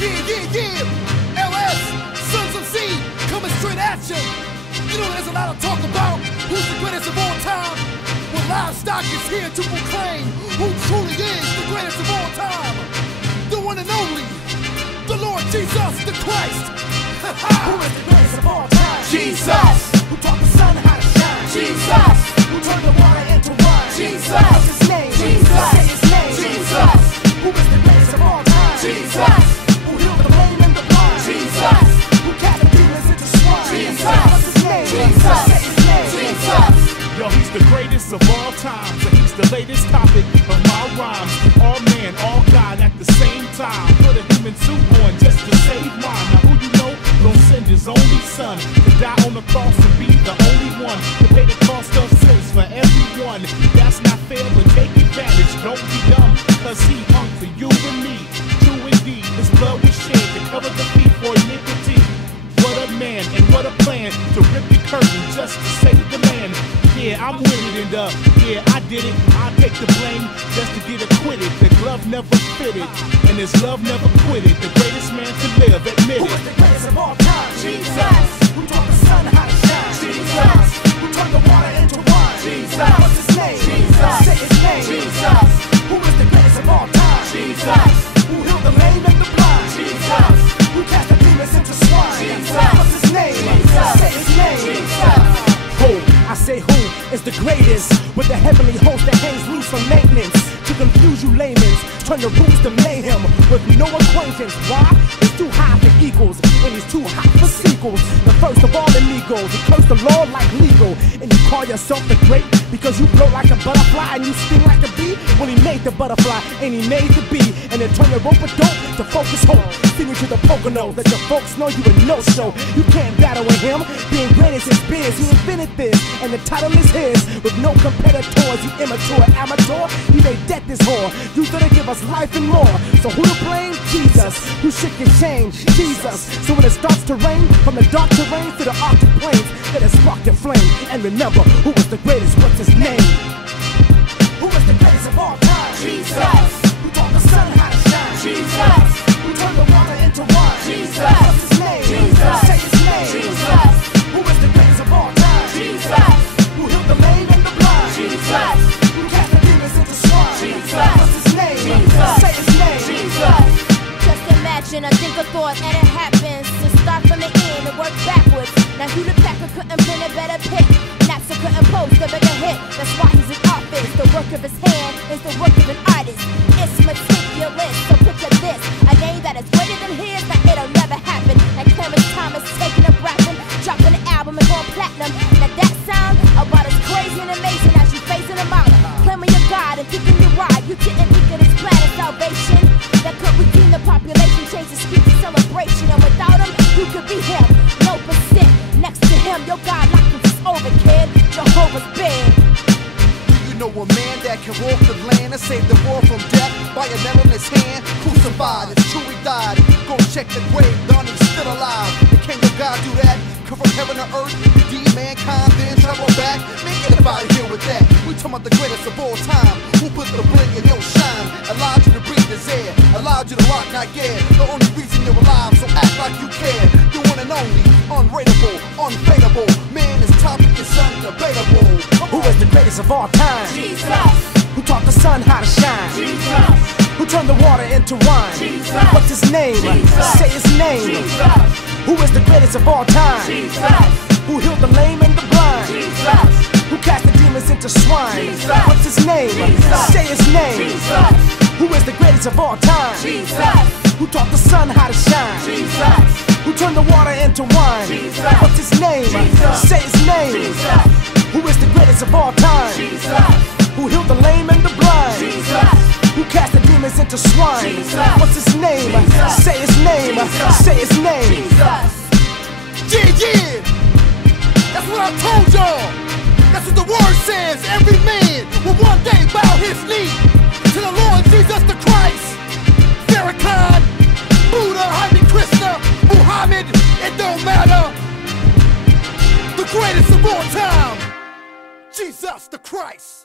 Yeah. LS, Sons of Z, coming straight at you. You know there's a lot of talk about who's the greatest of all time. Well, Livestock is here to proclaim who truly is the greatest of all time. The one and only, the Lord Jesus the Christ. Who is the greatest of all time? Jesus. Who taught the sun how to shine? Jesus. Who turned the water into wine? Jesus. What's his name? Jesus. Say his name. Jesus. Who is the greatest of all time? Jesus. Who healed the lame and the blind? Jesus. Who cast the demons into swine? Jesus. What's his name? Jesus. Say his name. Jesus. Yo, he's the greatest of all times, and he's the latest topic of my rhymes. All man, all God at the same time. Put a human suit on just to save mine. Now who you know gon' send his only son to die on the cross and be the only one to pay the cost of sins for everyone. That's not fair, but take advantage. Don't be dumb, cause he hung for you and me. True indeed, his blood was shed to cover the fee for iniquity. What a man and what a plan to rip the curtain just to save the man. Yeah, I'm with it, and yeah, I did it. I'll take the blame just to get acquitted. The glove never fitted, and his love never quitted. The greatest man to live, admit Who it. is the greatest of all time? Jesus. Who taught the sun how to shine? Jesus. Who turned the water into wine? Jesus. What's his name? Jesus. Say his name. Jesus. Who is the greatest of all time? Jesus. Who healed the lame and the blind? Jesus. Who cast the demons into swine? Jesus. What's his name? Jesus. Say his name. Jesus. Who? I say who is the greatest? With the heavenly host that hangs loose from maintenance to confuse you laymen's, turn the rules to mayhem with no acquaintance. Why? He's too high for equals, and he's too hot for sequels. The first of all the Negroes, he cursed the law like legal, and you call yourself the great because you blow like a butterfly and you sting like a bee. Well, he made the butterfly and he made the bee, and then turn your rope of dope to focus hope. Singing to the Poconos, let your folks know you a no-show. You can't battle with him, being great is his biz. He invented this, and the title is his. With no competitors, you immature amateur, he made death this whore. You gonna give us life and more. So who to blame? Jesus. Who shit can change? Jesus. So when it starts to rain, from the dark terrain to the Arctic plains, let it spark your flame. And remember, who was the greatest? What's his name? Who was the greatest of all time? Jesus. Who taught the sun how to shine? Jesus. Who turned the water into wine? Jesus. What's his name? Jesus. Say his name. Jesus. Who is the greatest of all time? Jesus. Who healed the lame and the blind? Jesus. Who cast the demons into swine? Jesus. What's his name? Jesus. Say his name. Jesus. Just imagine a think a thought and it happens. To start from the end and work backwards. Now Hewlett Packard couldn't pen a better pick. Napster couldn't post a bigger hit. That's why he's in office. The work of his hand is the work of an artist. It's meticulous, so picture this. A name that is greater than his, now it'll never happen. Like Clarence Thomas taking up rapping, dropping an album and going platinum. Now that sound about as crazy and amazing as you facing him out. Claiming your God and thinking you're right. You didn't think of this plan of salvation that could redeem the population, change the streets to celebration. And without him, you could be him. No percent next to him. Your God likeness is over, kid. Jehovah's big. You know a man that can walk the land and save the world from death by a nail in his hand, crucified. It's true he died. Go check the grave, done, he's still alive. And can your God do that? Come from heaven to earth, redeem mankind, then travel back. Man, get up out of here with that. We talking about the greatest of all time. Who put the bling in your shine? Allowed you to breathe his air, allowed you to rock, not get. The only reason you're alive, so act like you care. The one and only, unrateable, unfadable. Man, this topic is undebatable. Who is the greatest of all time? Jesus. Who taught the sun how to shine? Jesus. Who turned the water into wine? Jesus. What's his name? Jesus. Say his name. Jesus. Who is the greatest of all time? Jesus. Who healed the lame and the blind? Jesus. Who cast the demons into swine? Jesus. What's his name? Jesus. Say his name. Jesus. Who is the greatest of all time? Jesus. Who taught the sun how to shine? Jesus. Who turned the water into wine? Jesus. What's his name? Jesus. Say his name. Jesus. Who is the greatest of all time? Jesus. Who healed the lame and the blind? Jesus. Who cast the demons into swine? Jesus. What's his name? Jesus. Say his name. Jesus. Say his name. Jesus. Yeah. That's what I told y'all. That's what the word says. Every man will one day bow his knee to the Lord Jesus the Christ. Farrakhan, Buddha, Hare Krishna, Muhammad, it don't matter. The greatest of all time, Jesus the Christ.